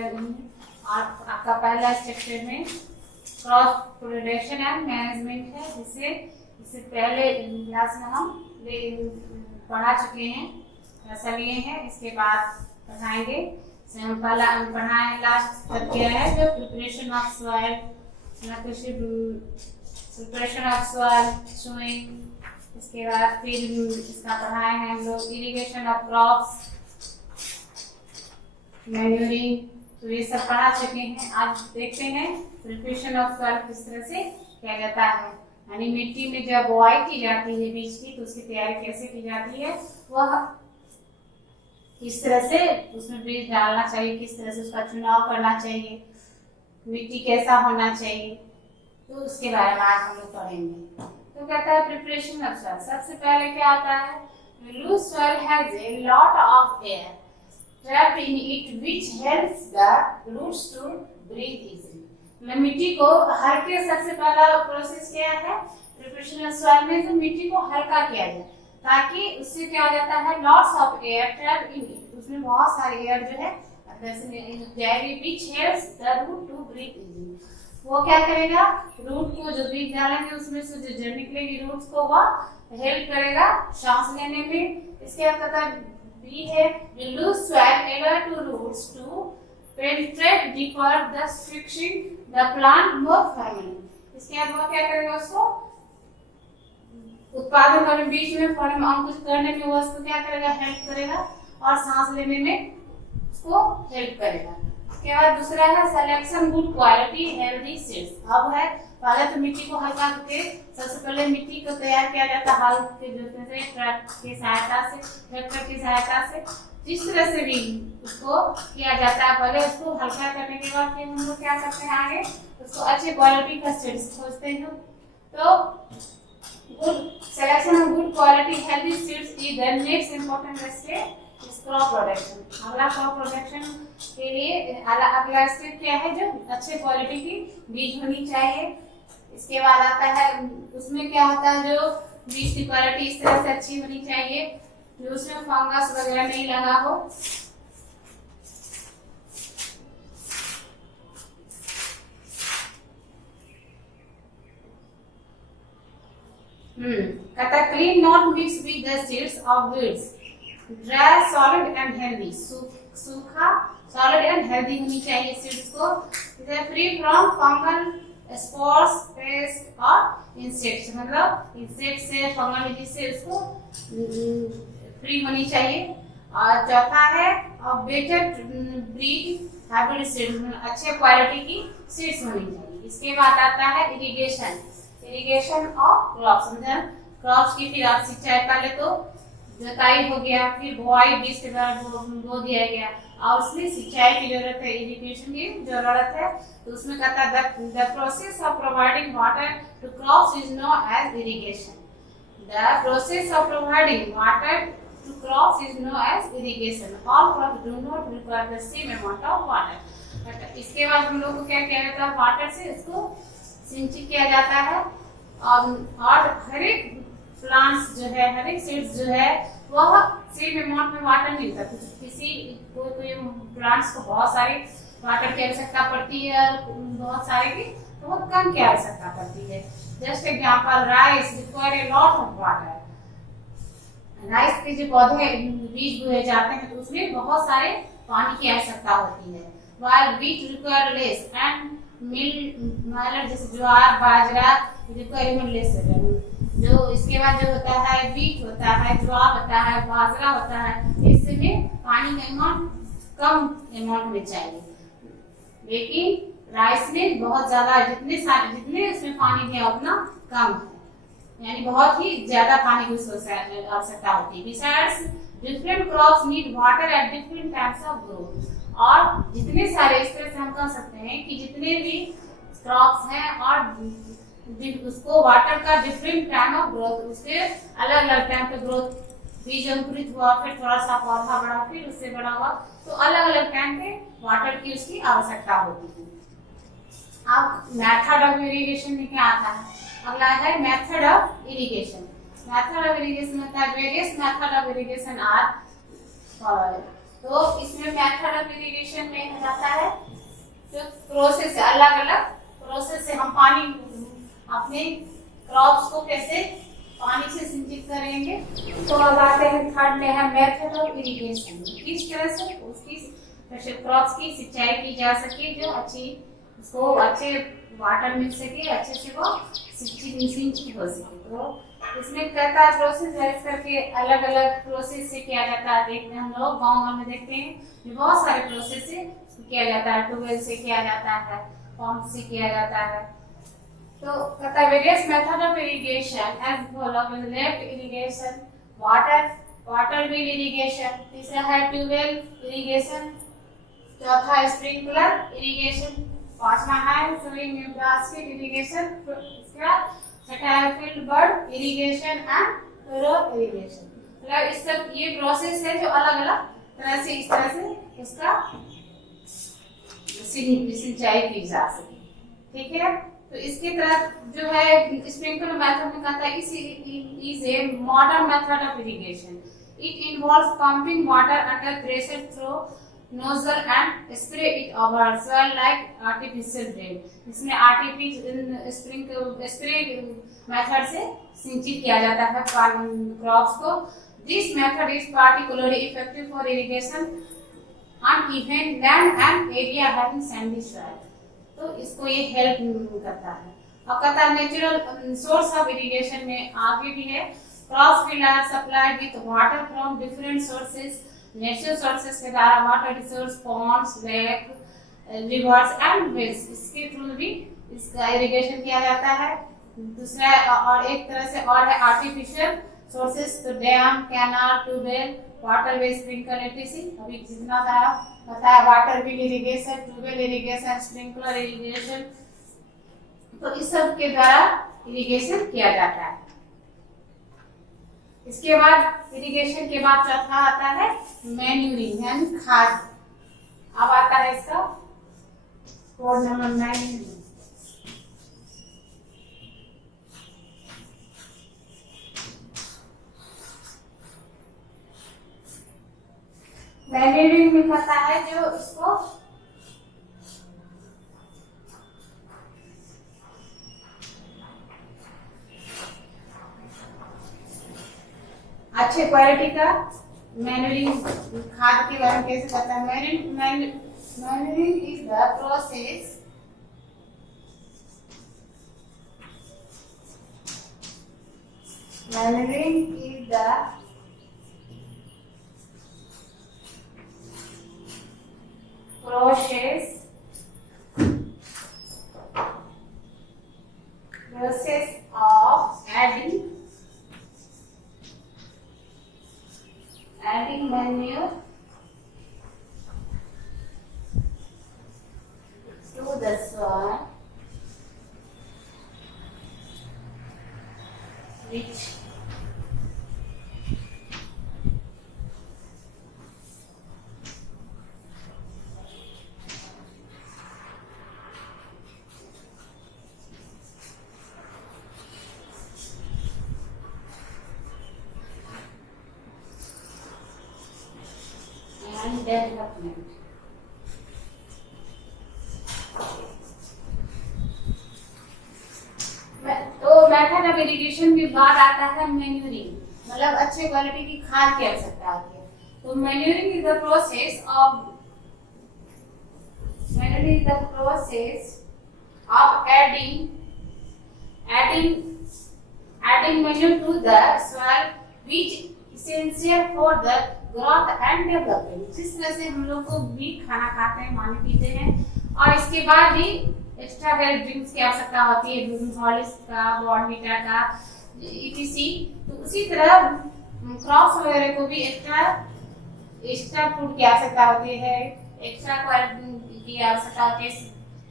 आपका पहला स्ट्रक्चर में क्रॉप प्रोडक्शन एंड मैनेजमेंट है, जिससे इससे पहले क्लास में हम पढ़ा चुके हैं, ऐसा लिए हैं। इसके बाद पढ़ाएंगे, हम पहला पढ़ाए लास्ट तक किया है जो preparation of soil, preparation of soil showing. इसके बाद फिर इसका पढ़ाए हैं हम लोग इरिगेशन ऑफ क्रॉप्स, मैन्यूरिंग, तो ये सब पढ़ा चुके हैं। आज देखते हैं प्रिपरेशन ऑफ सॉइल किस तरह से किया जाता है, यानी मिट्टी में जब बुआई की जाती है बीज की तो उसकी तैयारी कैसे की जाती है, वह किस तरह से उसमें बीज डालना चाहिए, किस तरह से उसका चुनाव करना चाहिए, मिट्टी कैसा होना चाहिए, तो उसके बारे में आज हम लोग पढ़ेंगे। तो कहता है प्रिपरेशन ऑफ सॉइल, सबसे पहले क्या आता है, loose soil has a lot of air trapped in it which helps the roots to breathe easily। मिट्टी को हल्के, सबसे पहला प्रोसेस क्या है प्रिपरेशन ऑफ सॉइल में, तो मिट्टी को हल्का किया जाए ताकि उससे क्या हो जाता है, lots of air trapped in it, उसमें बहुत सारे एयर जो है which helps the root to breathe easily। वो क्या करेगा, रूट को जो बीज डालेंगे उसमें से जो जड़ निकलेगी रूट्स को वह हेल्प करेगा सांस लेने में। इसके बाद B है loose soil able to roots to penetrate deeper, thus fixing the plant more firmly। इसके बाद वो क्या करेगा, उसको उत्पादन करने, बीज में फल में अंकुरित करने में वो उसको क्या करेगा, हेल्प करेगा और सांस लेने में उसको हेल्प करेगा। इसके बाद दूसरा है selection good quality healthy seeds. अब है पहले तो मिट्टी को हल्का करके सबसे पहले मिट्टी को तैयार किया जाता है हल के जोतने से, ट्रैक्टर की सहायता से, ट्रैक्टर की सहायता से, जिस तरह से भी उसको किया जाता है। पहले उसको हल्का करने के बाद फिर हम लोग क्या करते हैं, आगे उसको अच्छे क्वालिटी का सीड्स खोजते हैं। तो good selection of good quality healthy seeds is the next important step crop production. अगला क्रॉप प्रोडक्शन के लिए अगला स्टेप क्या है, जो अच्छे क्वालिटी की बीज होनी चाहिए। इसके बाद आता है उसमें क्या होता है, जो बीज की क्वालिटी इस तरह से अच्छी होनी चाहिए जो उसमें फंगस वगैरह नहीं लगा हो। कहता clean not mix with the seeds of weeds, dry solid and healthy, सूखा सॉलिड एंड हेल्दी होनी चाहिए सीड्स को। Free from fungal spores, paste और इंसेक्ट्स, मतलब इंसेक्ट से, फंगल डिजीज से उसको फ्री होनी चाहिए। और चौथा है बेटर ब्रीड हाइब्रिड सीड्स, अच्छे क्वालिटी की सीड्स होनी चाहिए। इसके बाद आता है इरिगेशन, इरिगेशन ऑफ क्रॉप्स, मतलब क्रॉप्स की फिर आप सिंचाई, पहले तो जुताई हो गया, फिर बुआई बीज के द्वारा बो दिया गया और उसमें सिंचाई की जरूरत है, इरिगेशन की जरूरत है। तो उसमें कहता है the process of providing water to crops is known as irrigation. The process of providing water to crops is known as irrigation. All crops do not require the same amount of water. इसके बाद हम लोग को क्या किया जाता है, water से इसको सिंचित किया जाता है। और हर एक प्लांट्स जो है, हर एक सीड्स जो है वह सेम अमाउंट में वाटर मिलता है। किसी कोई प्लांट्स को बहुत सारे वाटर की आवश्यकता पड़ती है, बहुत सारे की तो बहुत कम की आवश्यकता पड़ती है। Just example rice require a lot of water. Rice के जो पौधे बीज बोए जाते हैं तो उसमें बहुत सारे पानी की आवश्यकता होती है। while wheat require less and millet जैसे ज्वार बाजरा रिक्वायरमेंट लेस है। जो इसके बाद जो होता है व्हीट होता है, ज्वार होता है, बाजरा होता है, इसमें पानी का अमाउंट कम अमाउंट में चाहिए, लेकिन राइस में बहुत ज्यादा, जितने उसमें पानी है उतना कम है, यानी बहुत ही ज्यादा पानी की आवश्यकता होती है। Besides different crops need water at different times of growth. और जितने सारे, इस तरह से हम कह सकते हैं कि जितने भी क्रॉप्स हैं और उसको वाटर का डिफरेंट टाइम ऑफ ग्रोथ, उसके अलग अलग टाइम पे ग्रोथ, बीज अंकुरित हुआ, फिर थोड़ा सा पौधा बढ़ा, फिर उससे बड़ा हुआ, तो अलग अलग टाइम पे वाटर की उसकी आवश्यकता होती है। अब मेथड ऑफ इरिगेशन में क्या आता है, अगला है method of irrigation. Method of irrigation होता है various method of irrigation are followed. तो इसमें मेथड ऑफ इरिगेशन में जाता है प्रोसेस है, अलग अलग प्रोसेस से हम पानी अपने क्रॉप्स को कैसे पानी से सिंचित करेंगे। तो अब आते हैं थर्ड में है मेथड ऑफ इरिगेशन। किस तरह से उसकी क्रॉप्स की सिंचाई की जा सके, जो अच्छी उसको अच्छे वाटर मिल सके, अच्छे से वो सिंचित हो सके। तो इसमें कहता है प्रोसेस वाइज करके अलग अलग प्रोसेस से किया जाता है। देखते हैं हम लोग गाँव में देखते हैं बहुत सारे प्रोसेस से किया जाता है। ट्यूबवेल से किया जाता है, पंप से किया जाता है। तो कहता है various method of irrigation as follow with lift irrigation, water wheel irrigation, तीसरा है ट्यूबवेल इरिगेशन, चौथा है स्प्रिंकलर इरिगेशन, पांचवा है स्विंग बास्केट इरिगेशन, इसका छठा है field bird irrigation and furrow irrigation. मतलब इस सब ये प्रोसेस है जो अलग अलग तरह से इस तरह से उसका सिंचाई की जा सके। ठीक है, तो इसके तरह जो है स्प्रिंकलर मेथड में कहता है is a modern method of irrigation. It involves pumping water under pressure through nozzle and spray it over soil like artificial rain। इसमें आर्टिफिशियल स्प्रे मेथड से सिंचित किया जाता है क्रॉप्स को। This method is particularly effective for irrigation on even land and area having Sandy soil. तो इसको ये हेल्प करता है। और कहता है नेचुरल सोर्स ऑफ इरिगेशन में आगे भी है, crops will are supplied with water from different sources. Natural sources के द्वारा water resource, ponds, lake, rivers and wells, इसके थ्रू भी इसका इरिगेशन किया जाता है। दूसरा और एक तरह से और है आर्टिफिशियल सोर्सेस, तो dam, canal, tubewell, water way, sprinkler etc. अभी जितना था पता है water wheel irrigation, tubewell irrigation, sprinkler irrigation, तो इस सब के द्वारा इरिगेशन किया जाता है। इसके बाद इरिगेशन के बाद चौथा आता है मैन्यूरिंग यानी खाद। अब आता है इसका कोड नंबर मैन्यूरिंग। मैन्यूरिंग में पता है जो इसको अच्छे क्वालिटी का मैन्यूरिंग खाद के बारे में कैसे करता है। Manuring is the process of adding manure to the soil which and development। तो मेथड ऑफ इरिगेशन के बाद आता है मैन्यूरिंग, मतलब अच्छे क्वालिटी की खाद की आवश्यकता होती है। तो manuring is the process of adding manure to the soil which essential for the growth and development. जिस तरह से हम लोग को भी खाना खाते हैं, पानी पीते हैं और इसके बाद भी एक्स्ट्रा ड्रिंक्स की आवश्यकता होती है, हॉर्लिक्स का, बॉर्नविटा का, etc। तो उसी तरह क्रॉप्स वगैरह को भी एक्स्ट्रा फूड की आवश्यकता होती है, एक्स्ट्रा क्वालिटी की आवश्यकता होती है।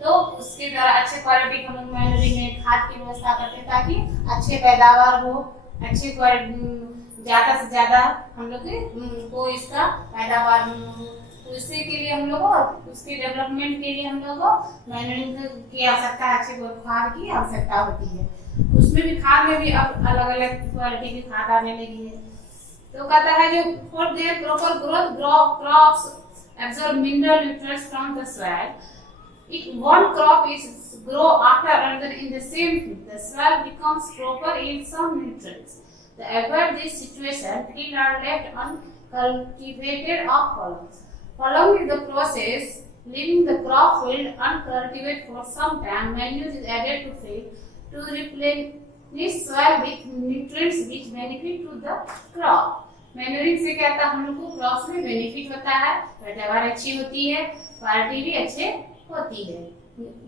तो उसके द्वारा अच्छे क्वालिटी हम लोग मैन्यूरिंग में खाद की व्यवस्था करते हैं ताकि अच्छे पैदावार हो, अच्छी क्वालिटी ज्यादा से ज्यादा हम लोग को इसका पैदावार हो। तो इसके के लिए हम लोग को उसके डेवलपमेंट के लिए हम लोग को मैन्यूरिंग की आवश्यकता, अच्छे खाद की आवश्यकता होती है। उसमें भी खाद में भी अब अलग अलग क्वालिटी की खाद आने लगी है। तो कहता है जो for their proper growth crops absorb mineral nutrients from the soil. If one crop is grow after another in the same field, the soil becomes proper in some nutrients. To avoid this situation, fields are left uncultivated or furrowed. Following the process, leaving the crop field uncultivated for some time, manure is added to field to replenish soil with nutrients which benefit to the crop. Manuring से क्या होता है, हम लोग को crops में benefit होता है, पैदावार अच्छी होती है, क्वालिटी भी अच्छे होती है।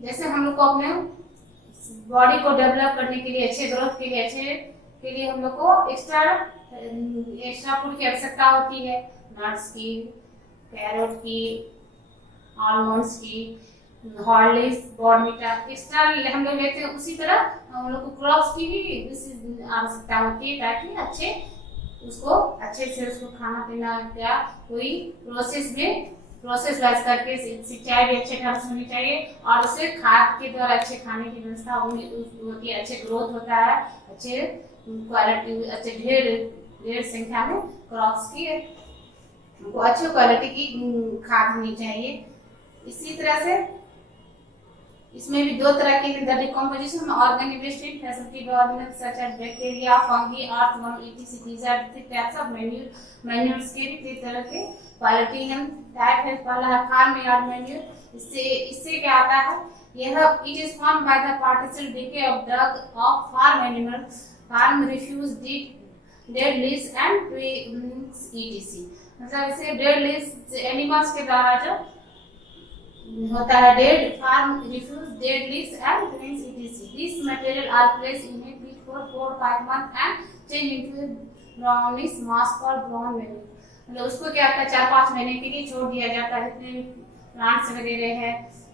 जैसे हम लोग को अपने बॉडी को डेवलप करने के लिए, अच्छे ग्रोथ के लिए हम लोग को एक्स्ट्रा फूड की आवश्यकता होती है, नट्स की, कैरोट की, आलमंड्स की, हॉर्लिक्स, बॉर्नविटा एक्स्ट्रा हम लोग लेते हैं। उसी तरह हम लोग को क्रॉप्स की भी आवश्यकता होती है ताकि उसको अच्छे से उसको खाना पीना या कोई प्रोसेस वाइज करके सिंचाई भी अच्छे ढंग से होनी चाहिए और उसे खाद के द्वारा अच्छे खाने की व्यवस्था होती है, अच्छे ग्रोथ होता है, अच्छे क्वालिटी, अच्छे ढेर संख्या में क्रॉप्स की अच्छी क्वालिटी की खाद होनी चाहिए। इसी तरह से इसमें भी दो तरह के the decomposition organic waste in facility organic such as bacteria, fungi, earthworm etc. these are the types of manures के भी तीन तरह के क्वालिटी हैं। टाइप है, पहला है फार्म यार्ड मैन्यूर। इससे क्या आता है, यह it is form by the partial decay of dung of farm animals, farm refuse, dead leaves and twigs etc. मतलब इसे डेड लीव्स एनिमल्स के द्वारा जो होता है, dead farm refuse, dead leaves and twigs etc. This material are placed in a pit for 4-5 months and change into a brownish mass called brown manure. मतलब उसको क्या होता है, 4-5 महीने के लिए छोड़ दिया जाता है। जितने भी प्लांट्स वगैरह है,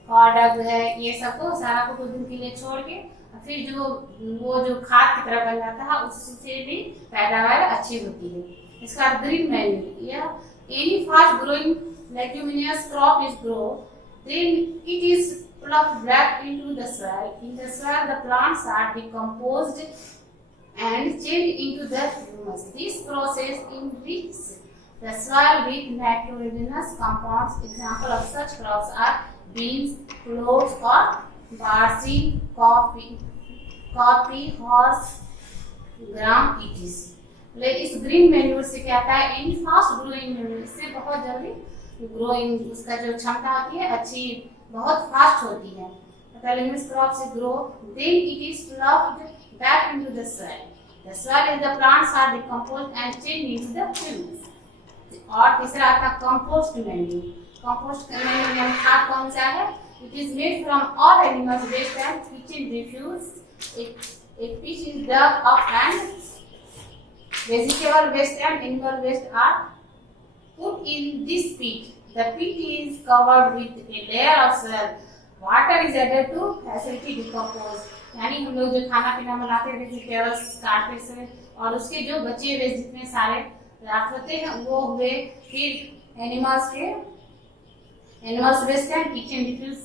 डग है, ये सबको सारा को कुछ दिन के लिए छोड़ के फिर जो खाद की तरह बन जाता है, उससे भी पैदावार अच्छी होती है। इसका ग्रीन मैन्यूर, यह any fast growing leguminous crop is grow, then it is plucked back into the soil. In the soil, the plants are decomposed and changed into the humus. This process enriches the soil with nitrogenous compounds. Example of such crops are beans, cloves, or barley, coffee, horse, gram etc. इस green manure से क्या होता है, इन fast growing manure, इससे बहुत जल्दी growing उसका जो क्षमता होती है अच्छी, बहुत फास्ट होती है। Crops grow, then it is plugged back into the soil. The soil and the plants are decomposed and changed into the humus. और तीसरा आता है कंपोस्ट मैन्यूर। कंपोस्ट मैन्यूर में खाद कौन सा है, it is made from all animals waste and kitchen refuse, एक piece is dug up and vegetable waste and animal waste are put in this pit. The pit is covered with a layer of soil. Water is added to facilitate decompose. यानी हम लोग जो खाना पीना बनाते हैं, vegetables काटते से, और उसके जो बचे हुए जितने सारे राख होते हैं वो हुए फिर animals waste and kitchen refuse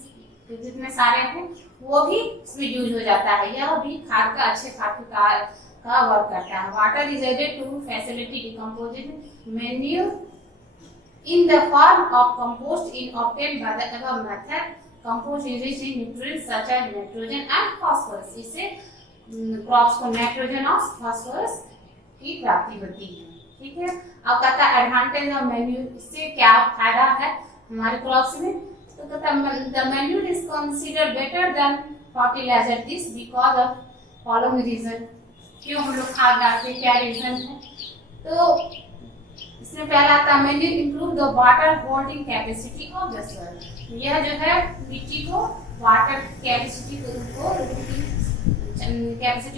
जितने सारे हैं वो भी इसमें यूज हो जाता है। यह भी खाद का अच्छे खाद का वर्क करता है। Water is added to facility decomposition manure in the form of compost is obtained by the above method. Compost is rich in nutrients such as nitrogen and phosphorus. इससे क्रॉप्स को नाइट्रोजन और phosphorus की प्राप्ति होती है। ठीक है, अब कहता है एडवांटेज ऑफ मैन्यूर, इससे क्या फायदा है हमारे क्रॉप्स में, तो कहता है the manure is considered better than fertiliser. This because of following reason. क्यों हम लोग खाद डालते हैं, क्या रीजन है, तो इसमें पहला आता है manure improve the water holding capacity of the soil. यह जो है मिट्टी को वाटर कैपेसिटी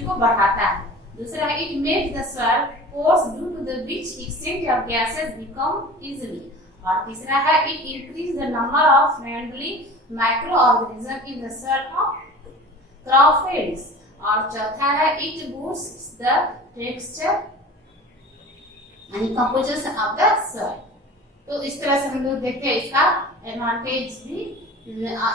को बढ़ाता है। दूसरा है it makes the soil pores due to the which exchange of gases become easily. और तीसरा है it increase the number of friendly micro organism in the soil of crop fields. और चौथा है it boosts the texture and composition of the soil. तो इस तरह से हम लोग देखते हैं इसका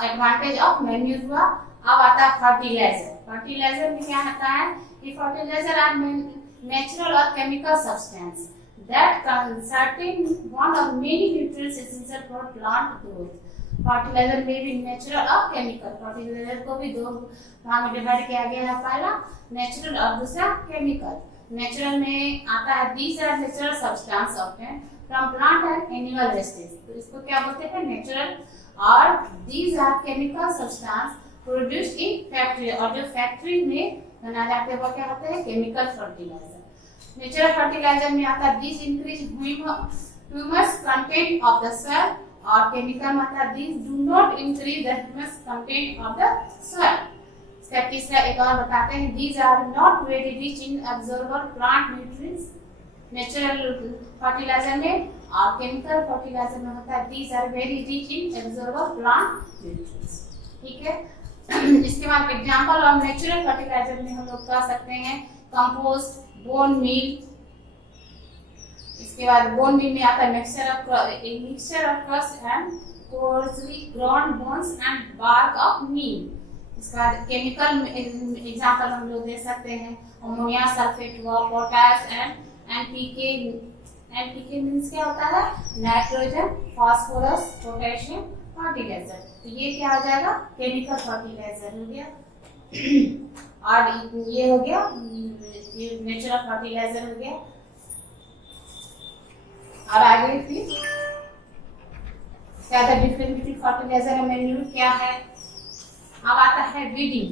एडवांटेज ऑफ मैन्यूर हुआ। अब आता है फर्टिलाइजर। फर्टिलाइजर में क्या होता है कि फर्टिलाइजर आर नेचुरल और chemical substance that contain one or many nutrients essential for plant growth। Fertiliser में भी नेचुरल और केमिकल, फर्टिलाइजर को भी दो भाग में डिवाइड किया गया है, पहला नेचुरल और दूसरा केमिकल। नेचुरल में आता है these are natural substance obtained from plant and animal wastage, तो इसको क्या बोलते हैं नेचुरल, और these are chemical substance produced in factory, और जो फैक्ट्री में बनाए जाते हैं वो क्या होते हैं केमिकल फर्टिलाइजर। नेचुरल फर्टिलाइजर में आता है this increase humus content of the soil, और केमिकल में आता है this do not increase the humus content of the soil. Step तीसरा एक और बताते हैं, these are not very rich in absorber plant nutrients. Natural fertiliser में और केमिकल फर्टिलाइजर में होता है these are very rich in absorber plant nutrients. ठीक है, इसके बाद एग्जांपल ऑफ नेचुरल फर्टिलाइजर में हम लोग कह सकते हैं कंपोस्ट, बोन मील। इसके बाद बोन मील में आता है mixture of crust and coarsely ground bones and bark of neem। इसके बाद केमिकल एग्जांपल हम लोग दे सकते हैं अमोनिया सल्फेट व potash and NPK. NPK means क्या होता है नाइट्रोजन, फास्फोरस, पोटेशियम फर्टिलाइजर, तो ये क्या हो जाएगा केमिकल फर्टिलाइजर हो गया। और ये हो गया नेचुरल फर्टिलाइजर हो गया। और आगे फिर क्या डिफरेंट बिटवीन फर्टिलाइजर और मैन्यूर क्या है। अब आता है वीडिंग।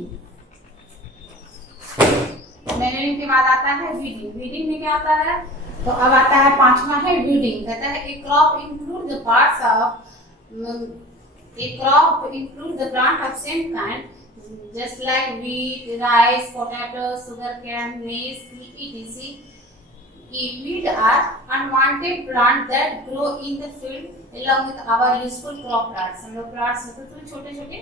मैन्यूरिंग के बाद आता है वीडिंग। वीडिंग में क्या आता है, तो अब आता है पांचवा है वीडिंग। कहता है a crop include the parts of a crop include the plant of same kind just like wheat, rice, potato, sugarcane, maize, etc. Weed are unwanted plants that grow in the field along with our useful crop plants। हम लोग plants होते तो छोटे छोटे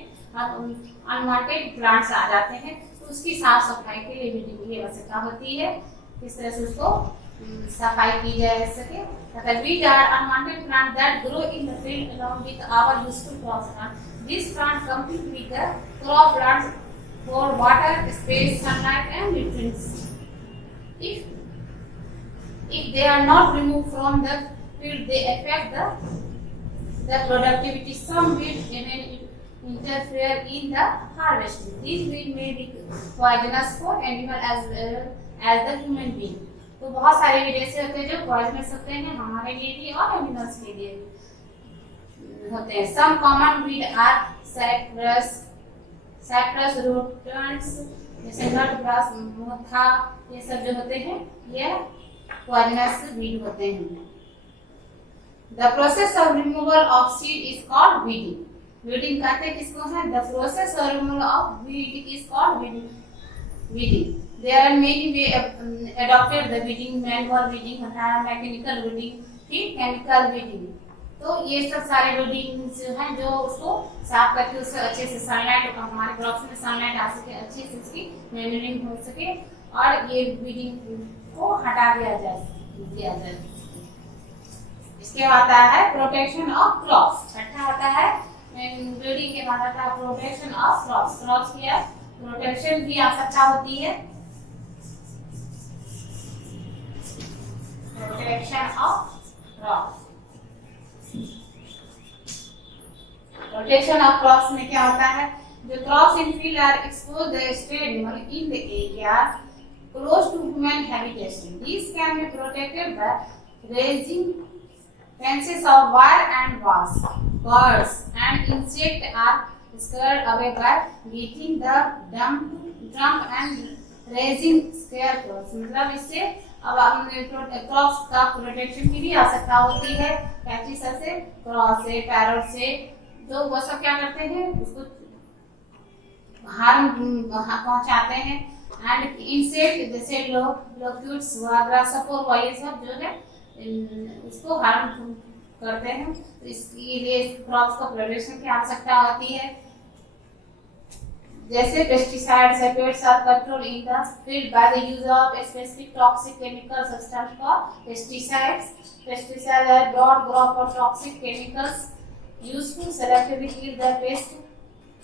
unwanted plants आ जाते हैं, तो उसकी साफ सफाई के लिए weeding की आवश्यकता होती है। किस तरह से उसको सफाई की जा सके। Weed are unwanted plants that grow in the field along with our useful crop plants। These plants compete with the crop plants for water, space, sunlight and nutrients। If they are not removed from the field, they affect the productivity। Some weeds even interfere in the harvesting। These weeds may be poisonous for animal as well as the human being। तो बहुत सारे weed ऐसे होते हैं जो poisonous होते हैं हमारे लिए भी और एनिमल्स के लिए भी होते हैं। Some common weed are cyperus roots, जैसे नट ग्रास, मोथा, ये सब जो होते हैं ये पॉइजनस वीड होते हैं। The process of removal of seed is called weeding. Weeding कहते हैं किसको है, the process of removal of weed is called weeding. There are many way adopted the weeding, manual weeding होता है, मैकेनिकल weeding, ठीक chemical weeding। तो ये सब सारे weeding जो है जो उसको साफ करके उससे अच्छे से सनलाइट हमारे क्रॉप्स में सनलाइट आ सके, अच्छे से उसकी मैन्यूरिंग हो सके और ये weeding को हटा दिया जाए। इसके बाद आता है प्रोटेक्शन ऑफ क्रॉप्स। छठा आता है weeding के बाद आता है प्रोटेक्शन ऑफ क्रॉप्स। क्रॉप्स की प्रोटेक्शन की आवश्यकता होती है। Protection of crops। Protection of crops में क्या होता है, जो crops in field are exposed to stray animal in the areas close to human habitation। These can be protected by raising fences of wire and bars। Birds and insects are scared away by beating the drum and raising scarecrows। मतलब इससे अब crops का protection की भी आवश्यकता होती है। Pesticide से, क्रॉस से, पैरट से, जो वो सब क्या करते हैं उसको हार्म पहुंचाते हैं। एंड इंसेक्ट जैसे लोक्यूट्स हुआ, ग्रासहोपर हुआ, ये सब जो है उसको हार्म करते हैं, तो इसके लिए क्रॉप्स का प्रोटेक्शन की आवश्यकता होती है। जैसे pesticides are control in the field by the use of specific toxic chemical substance called pesticides. Pesticides are broad group of toxic chemicals used to selectively kill the pest.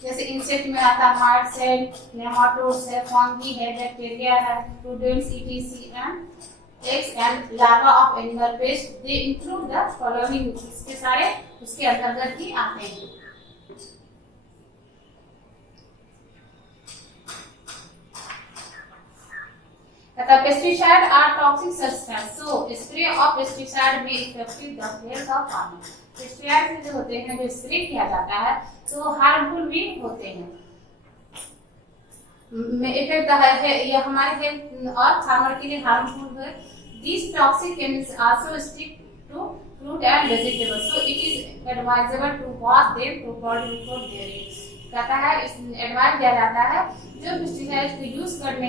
जैसे insect में आता है mites है, nematodes है, fungi है, bacteria है, rodents etc and eggs and larva of animal pest। they include the following। इसके सारे उसके अंतर्गत ही आते हैं। The pesticide are toxic substance, so spray of pesticide may affect the health of farmer. Pesticide जो होते हैं जो स्प्रे किया जाता है तो हार्मफुल भी होते हैं, इफेक्ट है ये हमारे हेल्थ और फार्मर के लिए हार्मफुल है। These toxic chemicals also stick to fruit and vegetables, so it is advisable to wash them properly before they are कहता है इस एडवाइस दिया जाता है जो पेस्टिसाइड को यूज करने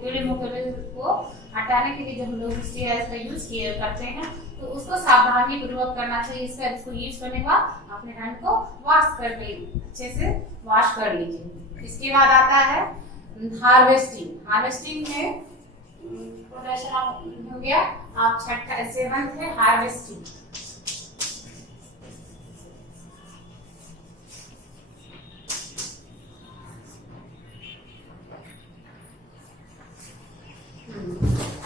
कीड़े मकोड़े को हटाने के लिए जब हम लोग पेस्टिसाइड का यूज करते हैं तो उसको सावधानी पूर्वक करना चाहिए। इसको यूज करने के बाद अपने हैंड को वॉश कर ले, अच्छे से वॉश कर लीजिए। इसके बाद आता है हार्वेस्टिंग। हार्वेस्टिंग में प्रोडक्शन हो गया, आप छठा 7th है हार्वेस्टिंग।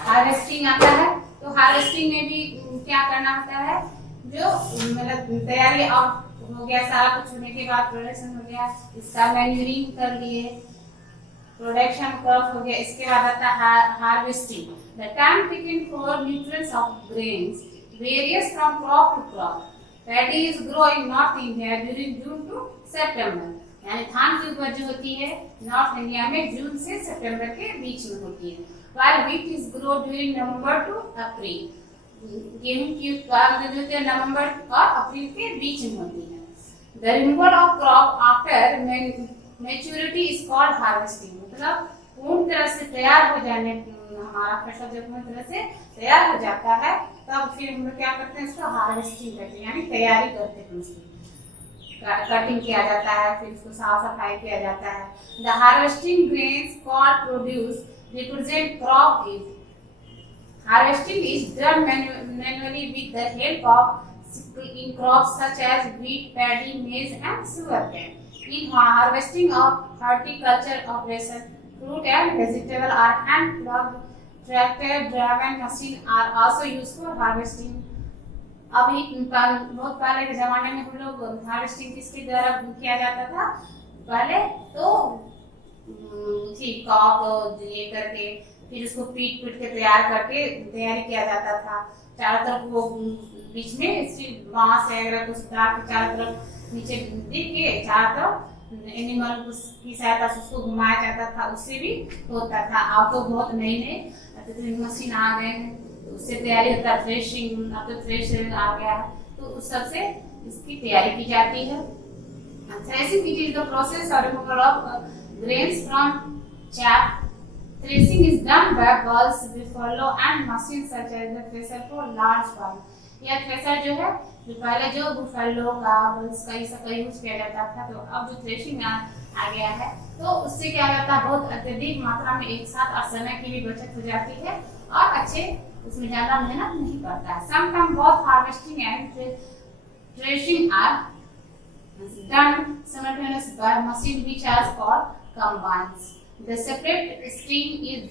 हार्वेस्टिंग आता है तो हार्वेस्टिंग में भी क्या करना होता है, जो मतलब तैयारी अब हो गया सारा कुछ होने के बाद प्रोडक्शन हो गया, इसका मैन्यूरिंग कर लिए, प्रोडक्शन क्रॉप हो गया। इसके बाद आता है harvesting. The time taken for nutrients of grains various from crop to crop. Paddy is growing north India during June to September, यानी धान की उपज जो होती है नॉर्थ इंडिया में जून से सितंबर के बीच में होती है। While wheat is grown during November to April, गेहूं की उपज जो है नवंबर और अप्रैल के बीच में होती है। The removal of crop after maturity is called harvesting, मतलब पूर्ण तरह से तैयार हो जाने, हमारा फसल जब पूर्ण तरह से तैयार हो जाता है तब फिर हम लोग क्या करते हैं, इसको हार्वेस्टिंग करते हैं, यानी तैयारी करते हैं, उसकी कटिंग किया जाता है, फिर उसको साफ सफाई किया जाता है। The harvesting grains called produce represent crop yield. Harvesting is done manually with the help of in crops such as wheat, paddy, maize, and sugarcane. In harvesting of horticulture operation, fruit and vegetable are hand-ploughed. Tractor-driven machine are also used for harvesting. अभी बहुत पहले के जमाने में हम लोग harvesting किसके द्वारा किया जाता था, पहले तो ये करके फिर उसको पीट के तैयार करके तैयारी किया जाता था। चारों तरफ वो बीच में बांस वगैरह कुछ डाल के चारों तरफ नीचे दे के चारों तरफ एनिमल की सहायता से उसको घुमाया जाता था, उससे भी होता था। अब तो बहुत नए नए मशीन आ गए हैं, उससे तैयारी होता है। थ्रेशिंग, अब तो थ्रेशर आ गया है, तो उस सबसे इसकी तैयारी की जाती है। Threshing it is the process और removal of grains from chaff. Threshing is done by bulls, buffalo and machines such as the thresher for large farm. यह थ्रेशर जो है जो पहले जो बुफेलो का बुल्स का ये सब का यूज किया जाता था, तो अब जो थ्रेशिंग आ गया है तो उससे क्या जाता है, बहुत अत्यधिक मात्रा में एक साथ और समय की भी बचत हो जाती है और अच्छे उसमें ज्यादा मेहनत नहीं पड़ता है। Sometimes both harvesting and threshing are done simultaneously by machine which are called combines. The separate string is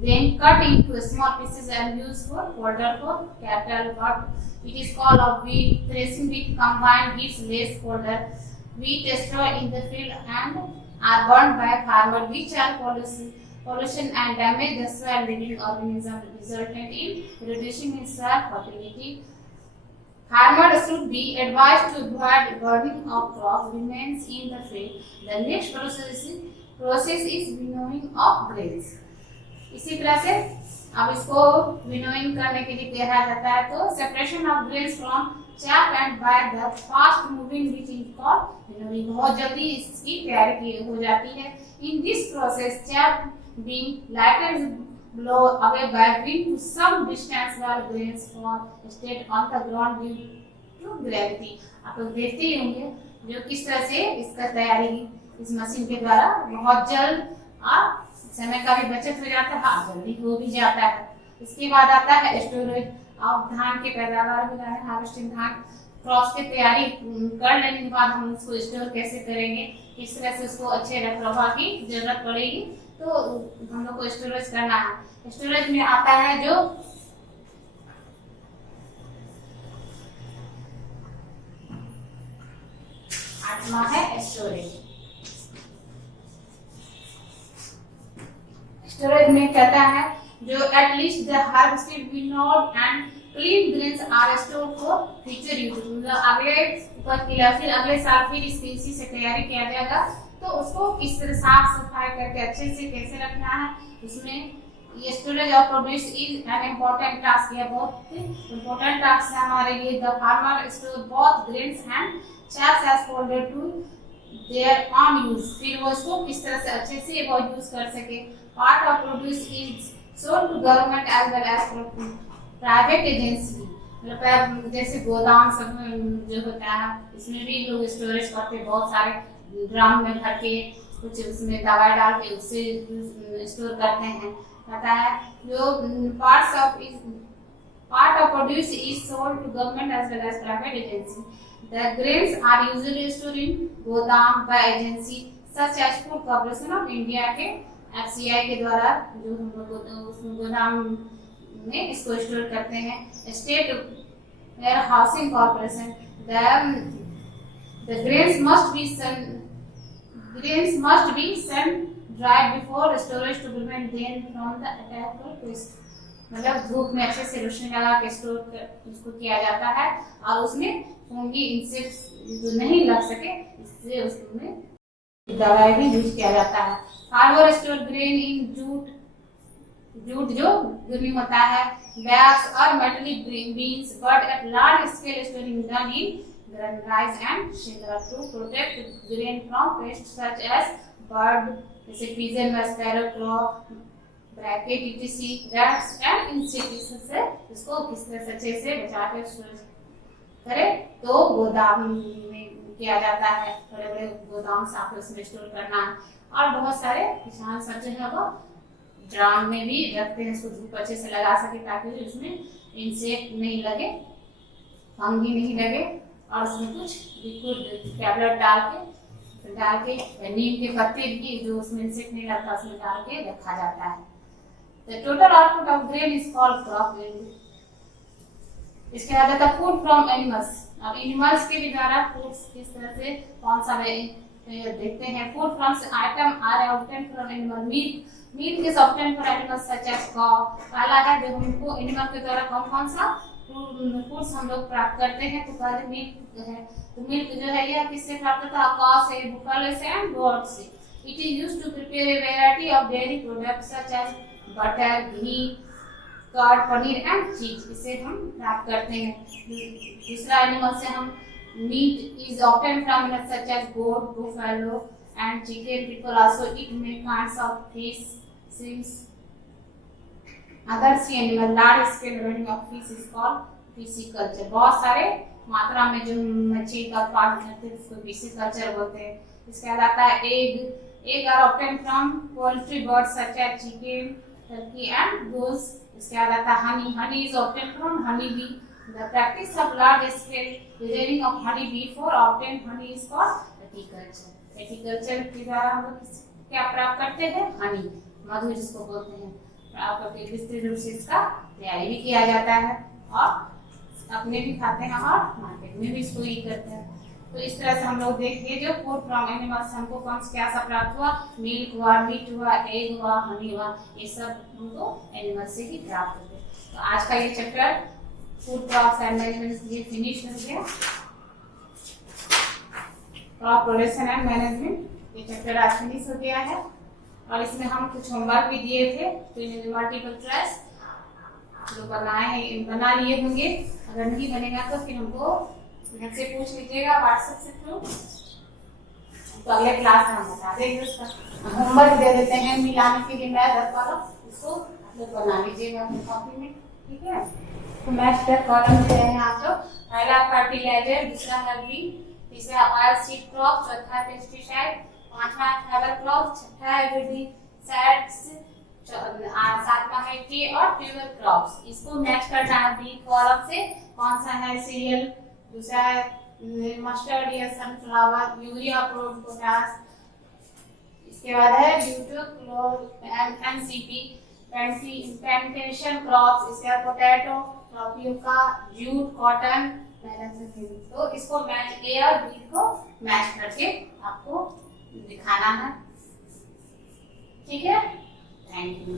then cut into small pieces and used for fodder for cattle. But it is called a wheat threshing with combine gives less fodder. Wheat stored in the field and are burned by farmer, which are pollution and damage the soil living organism, resulting in reducing soil fertility. Farmers should be advised to avoid burning of crop remains in the field. The next process is winnowing of grains. इसी तरह से अब इसको winnowing करने के लिए कहा जाता है, तो separation of grains from chaff and by the fast moving which is called winnowing, बहुत जल्दी इसकी तैयारी हो जाती है। In this process chaff being lighter blow away by wind to some distance while grains fall stayed on the ground due to gravity. आप लोग देखते ही होंगे जो किस तरह से इसका तैयारी इस मशीन के द्वारा बहुत जल्द और समय का भी बचत हो जाता है, जल्दी हो भी जाता है। इसके बाद आता है स्टोरेज। अब धान के पैदावार हो जाए, हार्वेस्टिंग धान क्रॉप्स की तैयारी कर लेने के बाद हम उसको स्टोर कैसे करेंगे, किस तरह से उसको अच्छे रख रखाव की जरूरत पड़ेगी, तो हम लोग को स्टोरेज करना है। स्टोरेज में आता है जो आठवां है स्टोरेज। स्टोरेज में कहता है जो at least the harvested winnowed and clean grains are stored for future use, मतलब अगले उपज के लिए फिर अगले साल फिर इसकी इसी से तैयारी किया जाएगा। तो उसको किस तरह साफ सफाई करके अच्छे से कैसे रखना है, उसमें ये स्टोरेज और produce is an important task, ये बहुत इम्पोर्टेंट टास्क है हमारे लिए। The farmer store both grains and chars as folded to their own use, फिर वो इसको किस तरह से अच्छे से वो यूज कर सके। Part of produce is sold to government as well as private agency, मतलब जैसे गोदाम सब जो होता है उसमें भी लोग स्टोरेज करते, बहुत सारे ड्रम में भर के कुछ उसमें दवाई डाल के उससे स्टोर करते हैं। पता है जो part of produce is sold to government as well as private agency. The grains are usually stored in godam by agency such as Food Corporation of India के एफसीआई के द्वारा जो हम लोग गोदाम में इसको स्टोर करते हैं। State warehousing corporation, the grains must be sun dried before storage to prevent them from the attack of pest, मतलब धूप में अच्छे से रोशनी लगा के स्टोर उसको किया जाता है और उसमें फंगी इंसेक्ट्स जो नहीं लग सके इससे उसमें दवाई भी यूज किया जाता है। Farmer store grain in jute जो गर्मी होता है, बैग्स और metallic bins, but at large scale storing done in granaries and silos to protect grain from pest such as bird, जैसे पिजन व sparrow crow, bracket etc, rats and insects से इसको किस तरह से अच्छे से बचा कर स्टोर करें। तो गोदाम में किया जाता है, बड़े बड़े गोदाम साफ उसमें स्टोर करना, और बहुत सारे किसान सब जो है वो ड्राम में भी रखते हैं, इसको धूप अच्छे से लगा सके ताकि उसमें इंसेक्ट नहीं लगे, फंगी नहीं लगे, और उसमें कुछ लिक्विड टैबलेट डाल के नीम के पत्ते भी जो उसमें इंसेक्ट नहीं लगता उसमें डाल के रखा जाता है। The total output of grain is called crop yield. इसके बाद आता है फूड फ्रॉम एनिमल्स। अब एनिमल्स के भी द्वारा फूड्स किस तरह से कौन सा देखते हैं। Food from item are obtained from animal. Meat is obtained from animals such as cow. पहला है जो हमको एनिमल के द्वारा कौन सा फूड्स हम लोग प्राप्त करते हैं, तो पहले मिल्क है। तो मिल्क जो है यह किससे प्राप्त होता है, काउ से, बुफेलो से एंड गोट से। It is used to prepare a variety of dairy products such as butter, ghee, curd, paneer and cheese, इसे हम प्राप्त करते हैं। दूसरा एनिमल से हम meat is obtained from animals such as goat, buffalo and chicken. People also eat many kinds of fish, shrimps, other sea animal। large scale running of fish is called pisciculture। बहुत सारे मात्रा में जो मछली का उत्पादन करते हैं उसको pisciculture बोलते हैं। इसके बाद आता है egg are obtained from poultry birds such as chicken, turkey and goose। इसके बाद आता है honey is obtained from honey bee। the practice of large scale rearing of honey bee for obtained honey is called apiculture। apiculture के द्वारा हम लोग क्या प्राप्त करते हैं, हनी, मधु जिसको बोलते हैं, प्राप्त करके विस्तृत रूप से इसका तैयारी भी किया जाता है और अपने भी खाते हैं और मार्केट में भी इसको ही करते हैं। तो इस तरह से हम लोग देखिए जो फूड फ्रॉम एनिमल्स हमको कौन सा क्या सा प्राप्त हुआ, मिल्क हुआ, मीट हुआ, एग हुआ, हनी हुआ, ये सब हमको एनिमल से ही प्राप्त होते हैं। तो आज का ये chapter food crops and management ये फिनिश हो गया। क्रॉप प्रोडक्शन एंड मैनेजमेंट ये चैप्टर आज फिनिश हो गया है, और इसमें हम कुछ होमवर्क भी दिए थे, तो मल्टीपल चॉइस जो बना लिए होंगे। अगर नहीं बनेगा तो फिर हमको घर से पूछ लीजिएगा व्हाट्सएप से थ्रू, तो अगले क्लास में हम बता देंगे। उसका होमवर्क दे देते हैं मिलाने के लिए, मैथ वाला इसको लोग बना लीजिएगा अपनी कॉपी में, ठीक है। तो मैथ का कॉलम दे रहे हैं आप लोग, पहला फर्टिलाइजर, दूसरा है बीज, तीसरा ऑयल सीड क्रॉप, चौथा पेस्टिसाइड, पांचवा फाइबर क्रॉप, छठा है वेजिसाइड्स, सातवां है टी और ट्यूबर क्रॉप्स। इसको मैच करना है बी कॉलम से, कौन सा है सीरियल, दूसरा है मस्टर्ड या सनफ्लावर, यूरिया, पोटाश। इसके बाद है ब्यूटोक्लोर एनसीपी, प्लांटेशन क्रॉप्स, इसके बाद पोटैटो, टोपियोका, जूट, कॉटन, तो इसको मैच ए और बी को मैच करके आपको दिखाना है, ठीक है। Thank you.